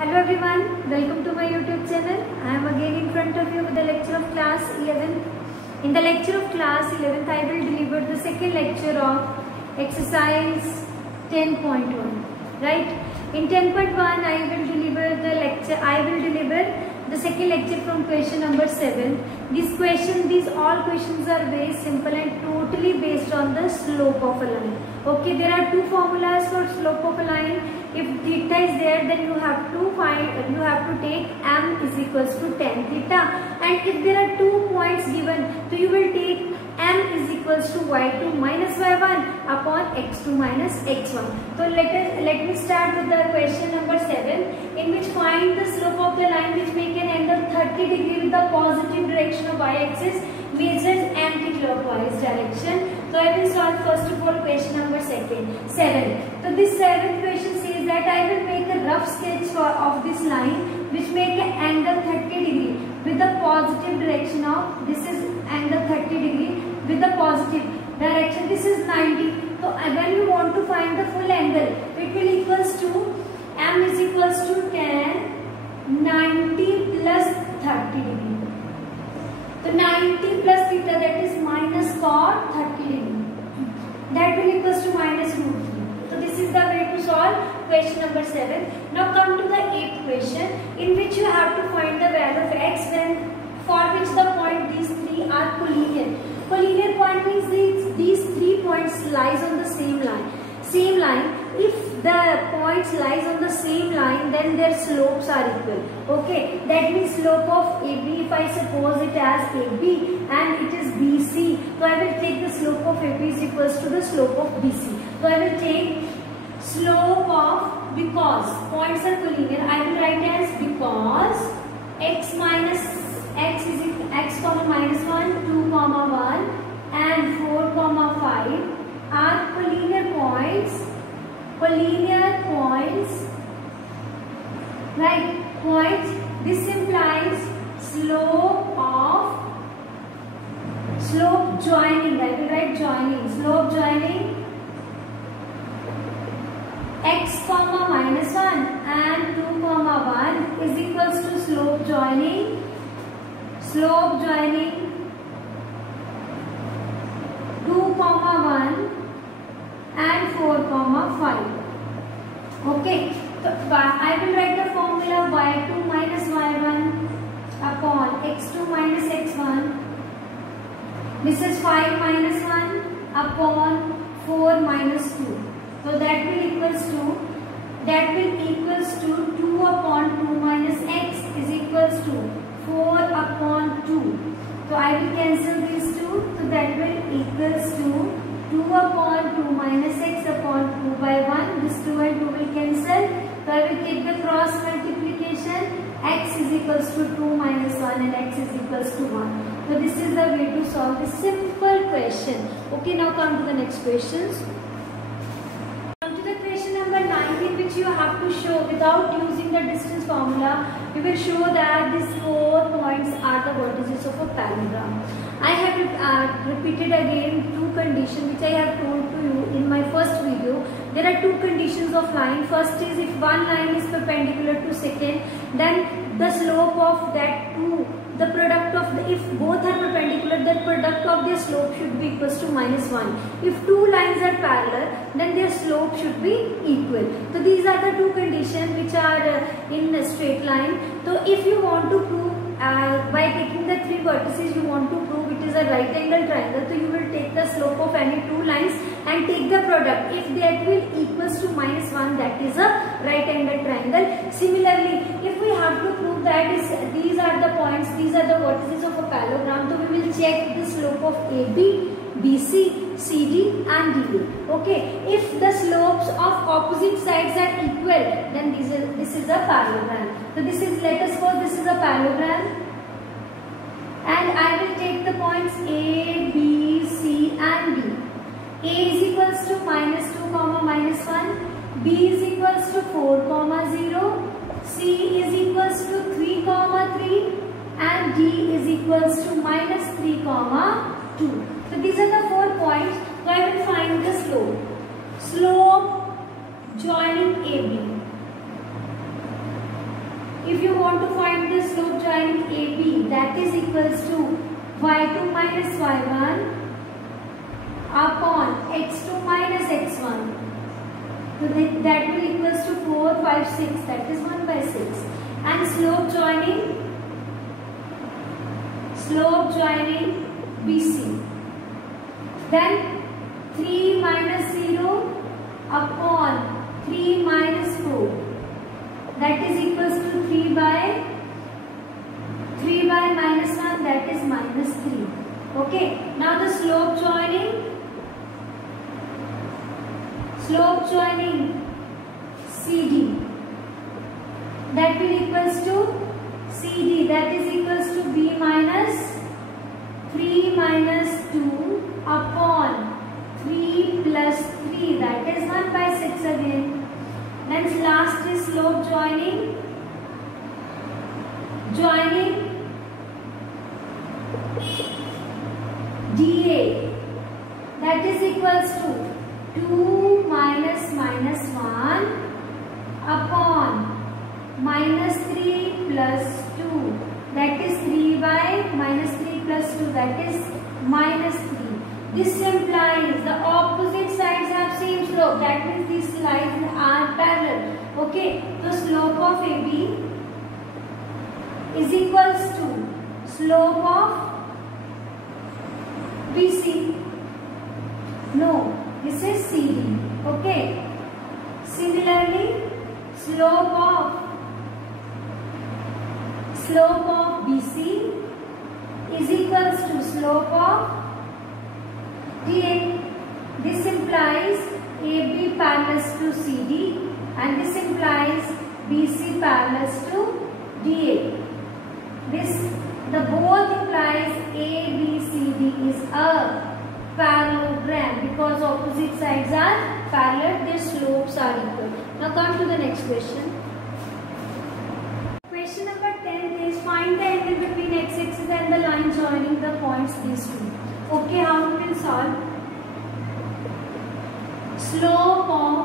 Hello everyone, welcome to my YouTube channel. I am again in front of you with the lecture of class 11th. In the lecture of class 11th, I will deliver the second lecture of exercise 10.1. Right? In 10.1, I will deliver the second lecture from question number 7. These all questions are very simple and totally based on the slope of a line. Okay, there are two formulas for slope of a line. If theta is there, then you have to take m is equals to tan theta. And if there are 2 points given, so you will take m is equals to y2 minus y1 upon x2 minus x1. So let me start with the question number 7, in which find the slope of the line which make an angle 30 degree with the positive direction of y-axis measures anti-clockwise direction. So I will solve first of all question number 7. So this 7th question says that I will make a rough sketch of this line which make an angle 30 degree with the positive direction of, this is angle 30 degree with the positive direction, this is 90. So when you want to find the full angle, it will equals to m is equals to tan 90 plus 30 degree. So 90 plus theta, that is minus cot 30 degree. That will equals to minus root 3. So this is the way to solve question number 7. Now come to the 8th question, in which you have to find the value of x when for which the point these three are collinear. Collinear point means these 3 points lies on the same line. If the points lies on the same line, then their slopes are equal. Okay, that means slope of AB, if I suppose it as AB and it is BC, so I will take the slope of AB is equals to the slope of BC. So I will take slope of, because points are collinear, I will write as because x minus x is equal x comma minus 1, 2 comma 1 and 4 comma 5 are collinear points, right? Points. This implies slope joining. I will write joining. Slope joining x comma minus 1 and 2 comma 1 is equals to slope joining 2 comma 1 and 4 comma 5. Okay, so I will write the formula y2 minus y1 upon x2 minus x1. This is 5 minus 1 upon 4 minus 2. So that will equals to 2 upon 2 minus x is equals to 4 upon 2. So I will cancel these two. So that will equals to 2 upon 2 minus x upon 2 by 1. This 2 and 2 will cancel. So I will take the cross multiplication. X is equals to 2 minus 1 and x is equals to 1. So this is the way to solve this simple question. Okay, now come to the next questions. Come to the question number 9, in which you have to show without using the distance formula. You will show that these 4 points are the vertices of a parallelogram. I have repeated again 2 conditions which I have told to you in my first video. There are 2 conditions of line. First is if one line is perpendicular to second, then the slope of that 2, the product of the, if both are perpendicular, the product of their slope should be equals to minus 1. If 2 lines are parallel, then their slope should be equal. So these are the 2 conditions which are in a straight line. So if you want to prove by taking the 3 vertices, you want to prove it is a right angle triangle, so you will take the slope of any 2 lines and take the product. If that will equals to minus 1, that is a right angle triangle. Similarly, if we have to prove that these are the points, these are the vertices of a parallelogram, so we will check the slope of AB, BC, CD and DA. Okay, if the slopes of opposite sides are equal, then this is a parallelogram. So this is, let us suppose this is a parallelogram and I will take the points A, B, C and D. A is equals to minus 2 comma minus 1, B is equals to 4 comma 0, C is equals to 3 comma 3 and D is equals to minus 3 comma 2. So these are the 4 points. So I will find the slope. Slope joining AB. if you want to find the slope joining AB, that is equals to y2 minus y1 upon x2 minus x1. So that will equals to 4, 5, 6. That is 1 by 6. And slope joining BC. Then 3 minus 0 upon 3 minus 4. That is equals to 3 by minus 1. That is minus 3. Okay. Now the slope joining CD, that will equals to CD, that is equals to B minus 3 minus 2 upon 3 plus 3, that is 1 by 6 again. Then last is slope joining DA, that is equals to 2 minus minus 1 upon minus 3 plus 2, that is 3 by minus 3 plus 2, that is minus 3. This implies the opposite sides have same slope, that means these lines are parallel. Okay, the slope of AB is equals to slope of BC. No, this is CD. Okay. Similarly, slope of BC is equals to slope of DA. This implies AB parallel to CD and this implies BC parallel to DA. The both implies ABCD is a parallelogram because opposite sides are parallel, their slopes are equal. Now come to the next question. Question number 10 is find the angle between x-axis and the line joining the points these two. Okay, how we will solve? Slope of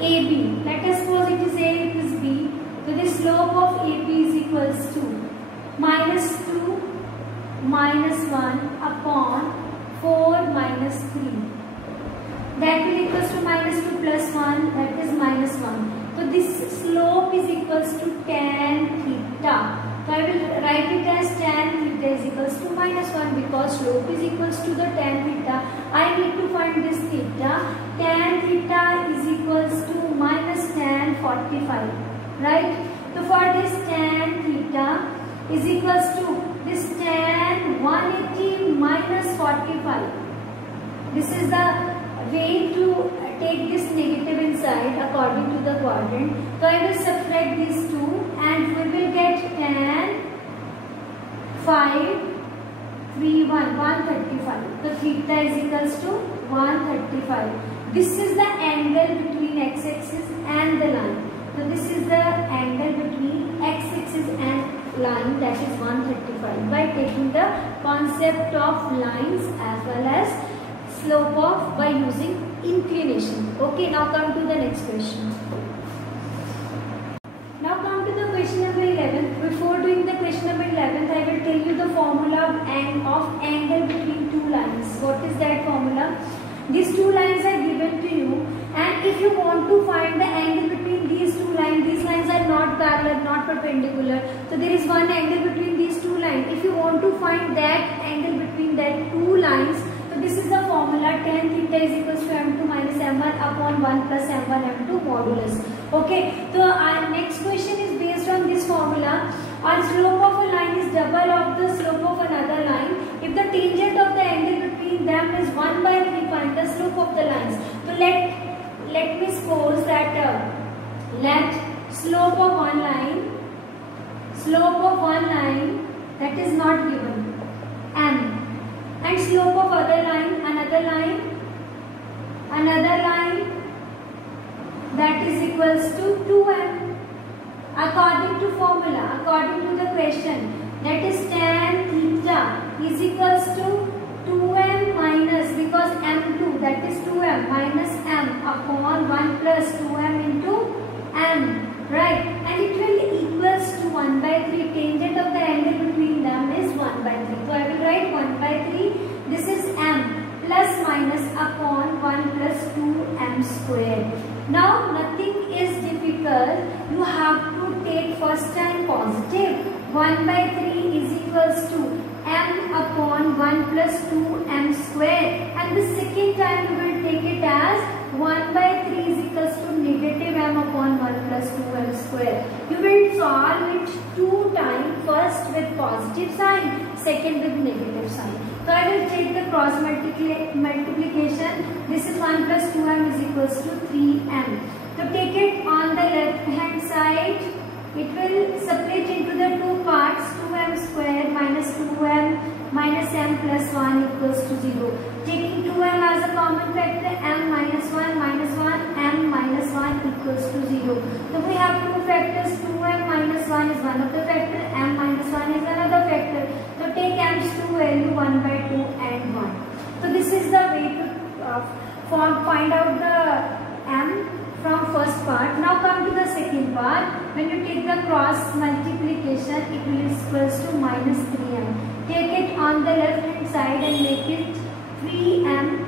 AB. Let us suppose it is A, it is B. So the slope of AB is equals to minus 2 minus 1 upon 4 minus 3. That will equals to minus 2 plus 1, that is minus 1. So this slope is equals to tan theta. So I will write it as tan theta is equals to minus 1 because slope is equals to the tan theta. I need to find this theta. Tan theta is equals to minus tan 45. Right? So for this tan theta is equals to this tan 180 minus 45. This is the way to take this negative inside according to the quadrant. So I will subtract these two and we will get tan 5, 3, 135. So theta is equals to 135. This is the angle between x-axis and the line. So this is the angle between x-axis and line, that is 135, by taking the concept of lines as well as slope of by using inclination. Okay, now come to the next question. Now come to the question number 11. Before doing the question number 11, I will tell you the formula of angle between two lines. What is that formula? These two lines are given to you, and if you want to find the angle between these two lines, these lines are not parallel, not perpendicular. So there is one angle between these two lines. If you want to find that angle between that two lines, so this is the formula tan theta is equals to m2 minus m1 upon 1 plus m1 m2 modulus. Okay, so our next question is based on this formula. Our slope of a line is double of the slope of another line. If the tangent of the angle between them is 1 by 3, find the slope of the lines. So let me suppose that let slope of one line that is not given m, and slope of another line that is equals to 2m. According to formula, according to the question, that is tan theta is equals to 2m minus, because m2 that is 2m minus m upon 1 plus 2m into m, right? And it will m square. Now nothing is difficult. You have to take first time positive. 1 by 3 is equals to m upon 1 plus 2m square, and the second time you will take it as 1 by 3 is equals to negative m upon 1 plus 2m square. You will solve it 2 times, first with positive sign, second with negative sign. So I will take the cross multiplication. This is 1 plus 2m is equals to 3m. So take it on the left hand side. It will separate into the two parts. 2m square minus 2m minus m plus 1 equals to 0. Taking 2m as a common factor, m minus 1 minus 1, m minus 1 equals to 0. So we have two factors. 2m minus 1 is one of the factor, m minus 1 is another factor. So take m's true value 1 by 2 and 1. So this is the way to find out the m from first part. Now come to the second part. When you take the cross multiplication, it will equals to minus 3m. Take it on the left hand side and make it 3m.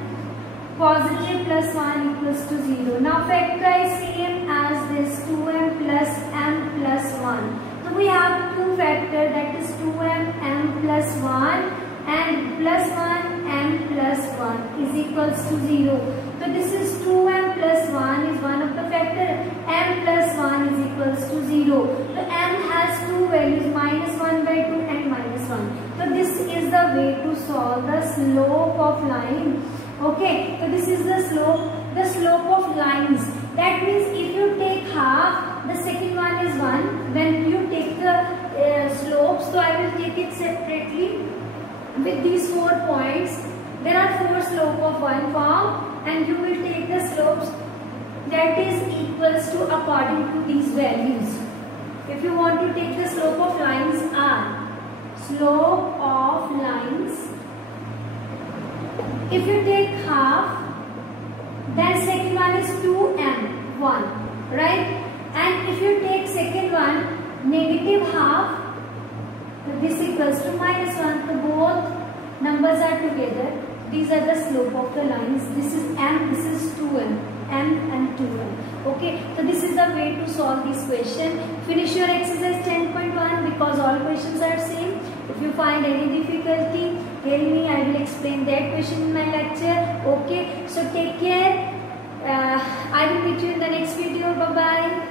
Positive plus 1 equals to 0. Now factorize same as this, 2m plus m plus 1. So we have two factors, that is 2m m plus 1 and plus 1 m plus 1 is equals to 0. So this is 2m plus 1 is one of the factor, m plus 1 is equals to 0. So m has two values, minus 1 by 2 and minus 1. So this is the way to solve the slope of line. Okay, so this is the slope of lines. That means if you take half, the second one is 1. When you take the slope, so I will take it separately. With these 4 points, there are 4 slopes of one form, and you will take the slopes that is equals to according to these values. If you want to take the slope of lines are slope of lines. If you take half, then second one is 2m 1, right? And if you take second one negative half, so this equals to minus 1. So both numbers are together. These are the slope of the lines. This is m, this is 2m, m and 2m. Okay, so this is the way to solve this question. Finish your exercise 10.1 because all questions are same. If you find any difficulty, tell me, I will explain that question in my lecture. Okay, so take care. I will meet you in the next video. Bye bye.